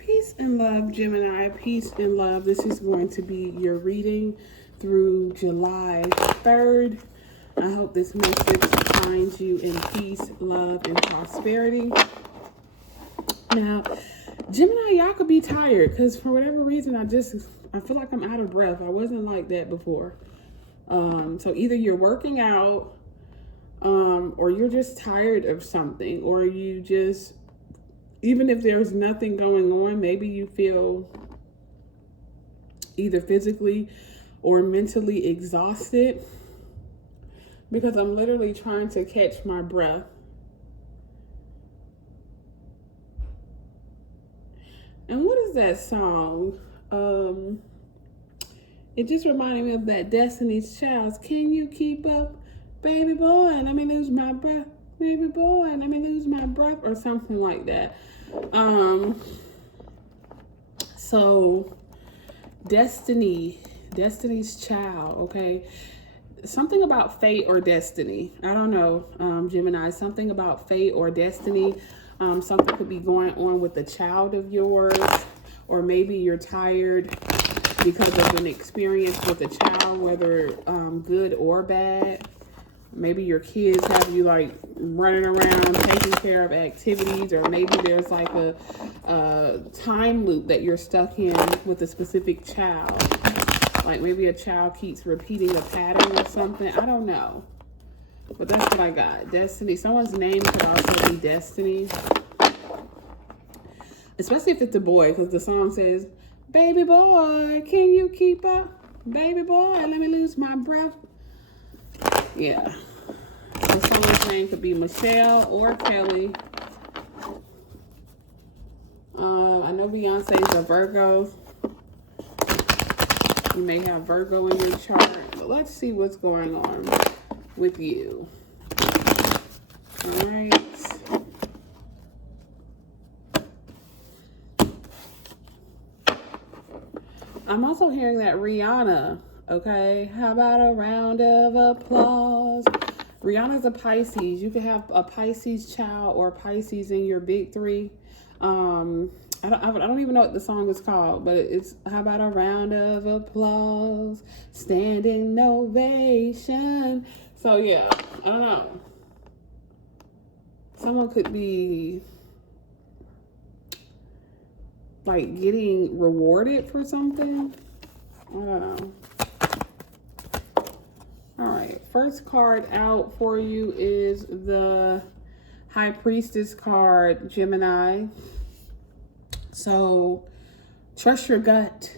Peace and love, Gemini. Peace and love. This is going to be your reading through July 3rd. I hope this message finds you in peace, love, and prosperity. Now, Gemini, y'all could be tired because for whatever reason, I feel like I'm out of breath. I wasn't like that before. So either you're working out, or you're just tired of something, or you just, even if there's nothing going on, maybe you feel either physically or mentally exhausted, because I'm literally trying to catch my breath. And what is that song? It just reminded me of that Destiny's Child's Can You Keep Up, Baby Boy? Let me lose my breath. Baby boy, let me lose my breath, or something like that. So Destiny's Child, okay? Something about fate or destiny. I don't know, Gemini, something about fate or destiny. Something could be going on with a child of yours, or maybe you're tired because of an experience with a child, whether good or bad. Maybe your kids have you like running around taking care of activities, or maybe there's like a time loop that you're stuck in with a specific child. Like maybe a child keeps repeating a pattern or something. I don't know. But that's what I got. Destiny. Someone's name could also be Destiny. Especially if it's a boy, because the song says, baby boy, can you keep up? Baby boy, let me lose my breath. Yeah. So someone's name could be Michelle or Kelly. I know Beyonce's a Virgo. You may have Virgo in your chart. But let's see what's going on with you. All right. I'm also hearing that Rihanna, okay? How about a round of applause? Rihanna's a Pisces. You could have a Pisces child or Pisces in your big three. I don't even know what the song is called, but it's how about a round of applause, standing ovation. So yeah, I don't know. Someone could be like getting rewarded for something. I don't know. All right, first card out for you is the High Priestess card, Gemini. So trust your gut.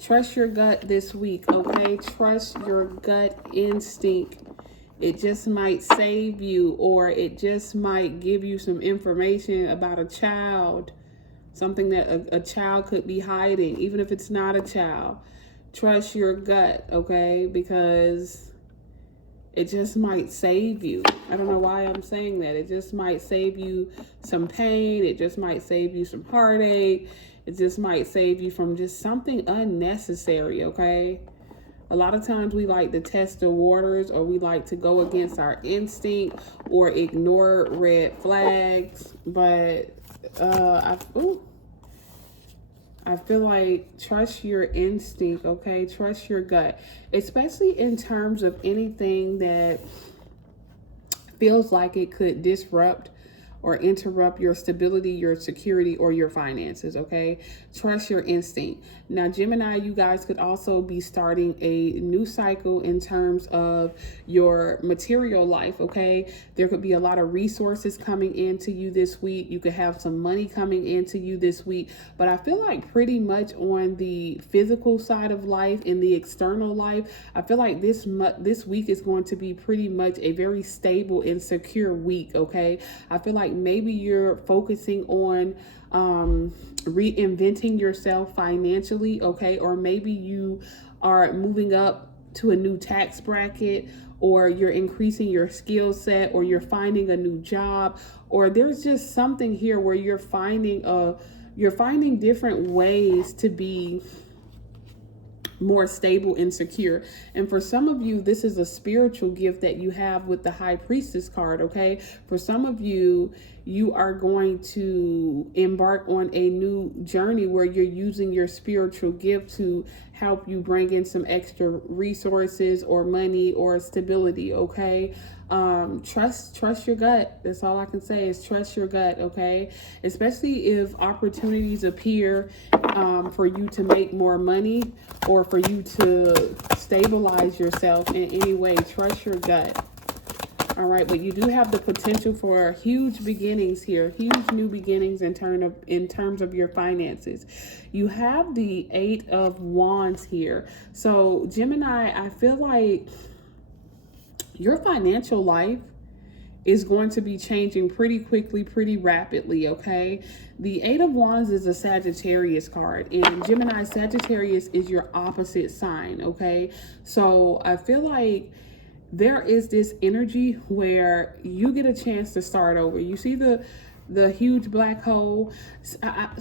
Trust your gut this week, okay? Trust your gut instinct. It just might save you, or it just might give you some information about a child. Something that a child could be hiding, even if it's not a child. Trust your gut, okay? Because it just might save you. I don't know why I'm saying that. It just might save you some pain. It just might save you some heartache. It just might save you from just something unnecessary, okay? A lot of times we like to test the waters, or we like to go against our instinct or ignore red flags. But I feel like trust your instinct, okay? Trust your gut, especially in terms of anything that feels like it could disrupt or interrupt your stability, your security, or your finances, okay? Trust your instinct. Now, Gemini, you guys could also be starting a new cycle in terms of your material life, okay? There could be a lot of resources coming into you this week. You could have some money coming into you this week. But I feel like pretty much on the physical side of life, in the external life, I feel like this week is going to be pretty much a very stable and secure week, okay? I feel like maybe you're focusing on reinventing yourself financially, okay? Or maybe you are moving up to a new tax bracket, or you're increasing your skill set, or you're finding a new job, or there's just something here where you're finding different ways to be more stable and secure. And for some of you, this is a spiritual gift that you have with the High Priestess card, okay? For some of you, you are going to embark on a new journey where you're using your spiritual gift to help you bring in some extra resources or money or stability, okay? Trust your gut. That's all I can say is trust your gut, okay? Especially if opportunities appear for you to make more money or for you to stabilize yourself in any way. Trust your gut. All right, but you do have the potential for huge beginnings here, huge new beginnings in terms of your finances. You have the 8 of Wands here. So Gemini, I feel like your financial life is going to be changing pretty quickly, pretty rapidly, okay? The 8 of Wands is a Sagittarius card, and Gemini, Sagittarius is your opposite sign, okay? So I feel like there is this energy where you get a chance to start over. You see the huge black hole.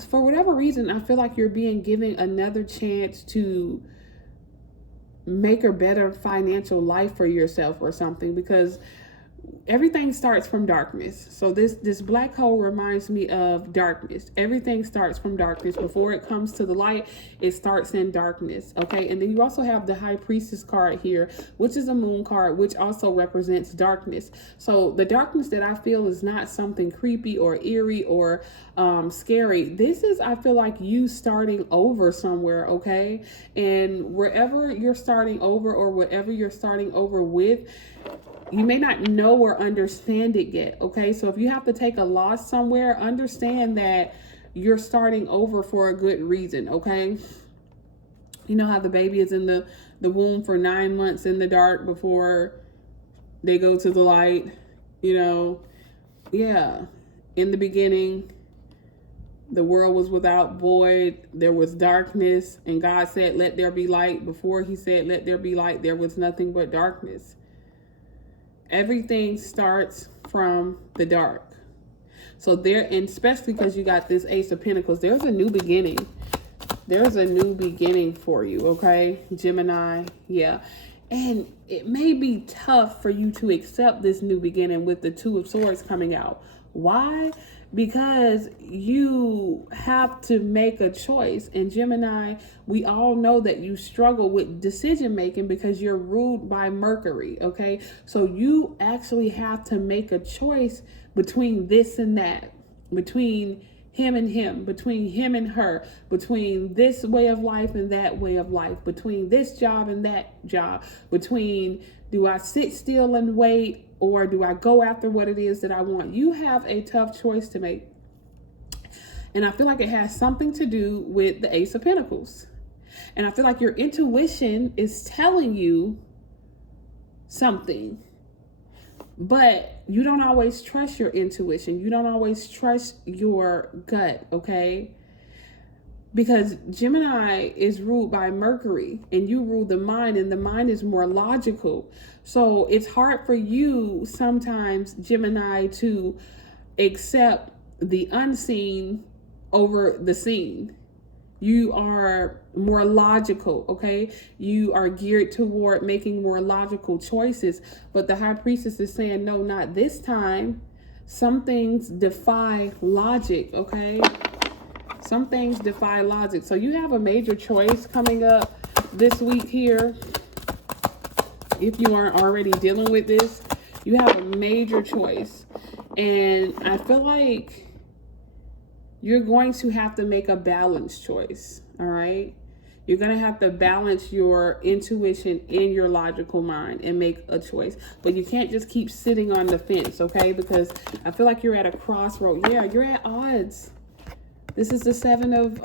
For whatever reason, I feel like you're being given another chance to make a better financial life for yourself or something, because everything starts from darkness. So this black hole reminds me of darkness. Everything starts from darkness. Before it comes to the light, it starts in darkness, okay? And then you also have the High Priestess card here, which is a moon card, which also represents darkness. So the darkness that I feel is not something creepy or eerie or scary. This is, I feel like, you starting over somewhere, okay? And wherever you're starting over or whatever you're starting over with, you may not know or understand it yet, okay? So if you have to take a loss somewhere, understand that you're starting over for a good reason, okay? You know how the baby is in the womb for 9 months in the dark before they go to the light, you know? Yeah. In the beginning, the world was without void. There was darkness, and God said, let there be light. Before he said, let there be light, there was nothing but darkness. Everything starts from the dark. So there, and especially because you got this Ace of Pentacles, there's a new beginning. There's a new beginning for you, okay, Gemini? Yeah. And it may be tough for you to accept this new beginning with the Two of Swords coming out. Why? Because you have to make a choice. And Gemini, we all know that you struggle with decision making because you're ruled by Mercury, okay? So you actually have to make a choice between this and that, between him and him, between him and her, between this way of life and that way of life, between this job and that job, between do I sit still and wait or do I go after what it is that I want? You have a tough choice to make. And I feel like it has something to do with the Ace of Pentacles. And I feel like your intuition is telling you something. But you don't always trust your intuition. You don't always trust your gut, okay? Because Gemini is ruled by Mercury and you rule the mind, and the mind is more logical. So it's hard for you sometimes, Gemini, to accept the unseen over the seen. You are more logical, okay? You are geared toward making more logical choices. But the High Priestess is saying, no, not this time. Some things defy logic, okay? Some things defy logic. So you have a major choice coming up this week here. If you aren't already dealing with this, you have a major choice. And I feel like you're going to have to make a balanced choice, all right? You're going to have to balance your intuition in your logical mind and make a choice. But you can't just keep sitting on the fence, okay? Because I feel like you're at a crossroad. Yeah, you're at odds. This is the seven of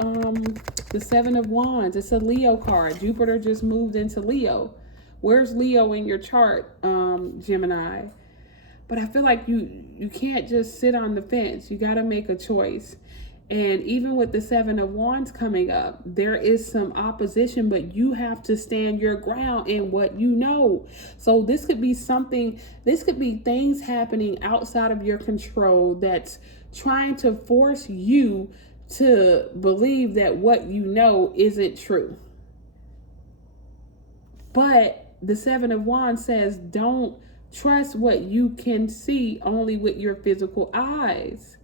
Wands. It's a Leo card. Jupiter just moved into Leo. Where's Leo in your chart, Gemini? But I feel like you can't just sit on the fence. You got to make a choice. And even with the Seven of Wands coming up, there is some opposition, but you have to stand your ground in what you know. So this could be something, this could be things happening outside of your control that's trying to force you to believe that what you know isn't true. But the Seven of Wands says, don't trust what you can see only with your physical eyes.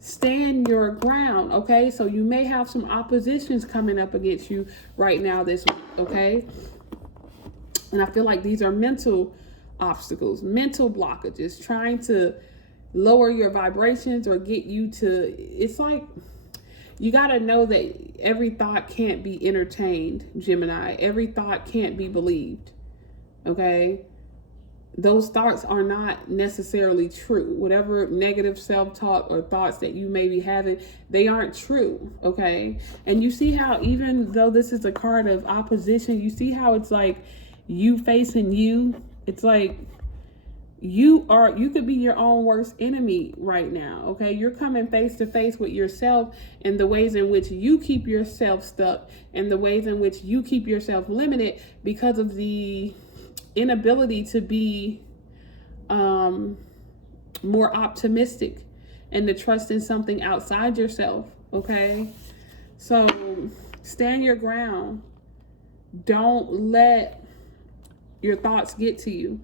Stand your ground, okay? So you may have some oppositions coming up against you right now this week, okay? And I feel like these are mental obstacles, mental blockages, trying to lower your vibrations or get you to, it's like, you got to know that every thought can't be entertained, Gemini. Every thought can't be believed, okay? Those thoughts are not necessarily true. Whatever negative self-talk or thoughts that you may be having, they aren't true, okay? And you see how, even though this is a card of opposition, you see how it's like you facing you. It's like you could be your own worst enemy right now, okay? You're coming face to face with yourself and the ways in which you keep yourself stuck and the ways in which you keep yourself limited because of the inability to be more optimistic and to trust in something outside yourself, okay? So stand your ground. Don't let your thoughts get to you,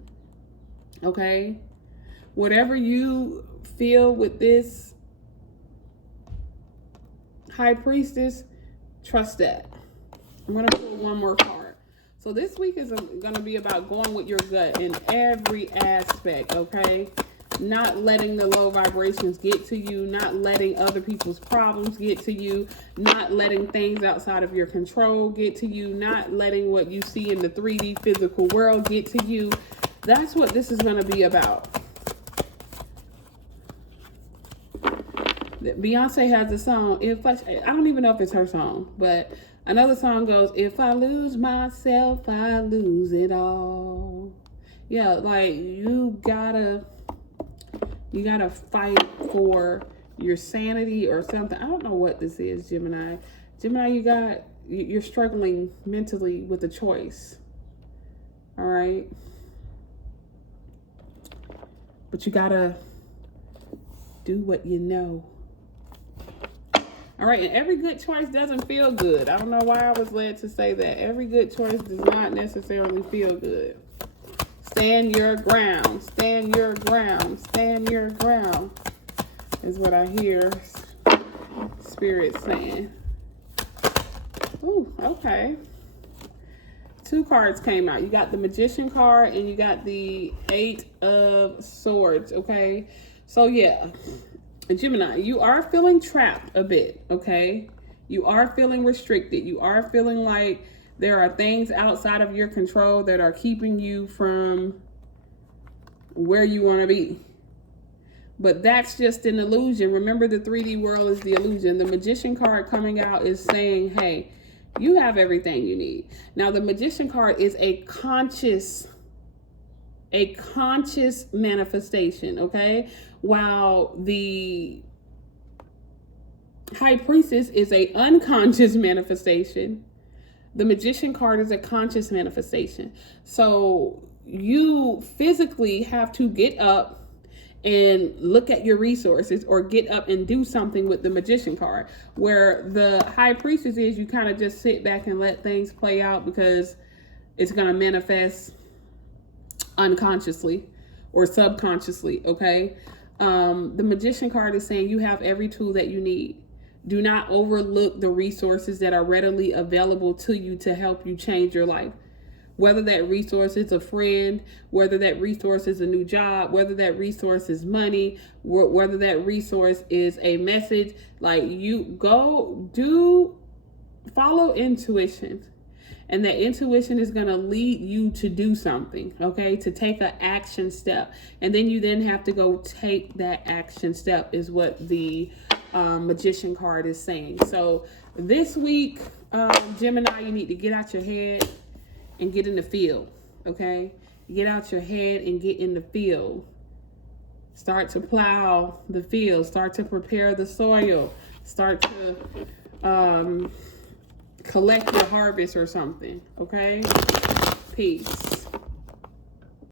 okay? Whatever you feel with this High Priestess, trust that. I'm going to pull one more card. So this week is going to be about going with your gut in every aspect, okay? Not letting the low vibrations get to you, not letting other people's problems get to you, not letting things outside of your control get to you, not letting what you see in the 3D physical world get to you. That's what this is going to be about. Beyonce has a song, I don't even know if it's her song, but another song goes, if I lose myself, I lose it all. Yeah, like you gotta fight for your sanity or something. I don't know what this is, Gemini. Gemini, you're struggling mentally with a choice. All right. But you gotta do what you know. All right, and every good choice doesn't feel good. I don't know why I was led to say that. Every good choice does not necessarily feel good. Stand your ground. Stand your ground. Stand your ground is what I hear Spirit saying. Ooh, okay. 2 cards came out. You got the Magician card and you got the 8 of Swords, okay? So, yeah. Gemini, you are feeling trapped a bit, okay? You are feeling restricted. You are feeling like there are things outside of your control that are keeping you from where you want to be. But that's just an illusion. Remember, the 3D world is the illusion. The Magician card coming out is saying, hey, you have everything you need. Now, the Magician card is a conscious manifestation, okay? While the High Priestess is a unconscious manifestation, the Magician card is a conscious manifestation. So you physically have to get up and look at your resources or get up and do something with the Magician card. Where the High Priestess is, you kind of just sit back and let things play out because it's going to manifest unconsciously or subconsciously, okay? The Magician card is saying you have every tool that you need. Do not overlook the resources that are readily available to you to help you change your life. Whether that resource is a friend, whether that resource is a new job, whether that resource is money, whether that resource is a message, like follow intuition. And that intuition is going to lead you to do something, okay? To take an action step. And then you have to go take that action step is what the Magician card is saying. So this week, Gemini, you need to get out your head and get in the field, okay? Get out your head and get in the field. Start to plow the field. Start to prepare the soil. Start to collect your harvest or something, okay? Peace.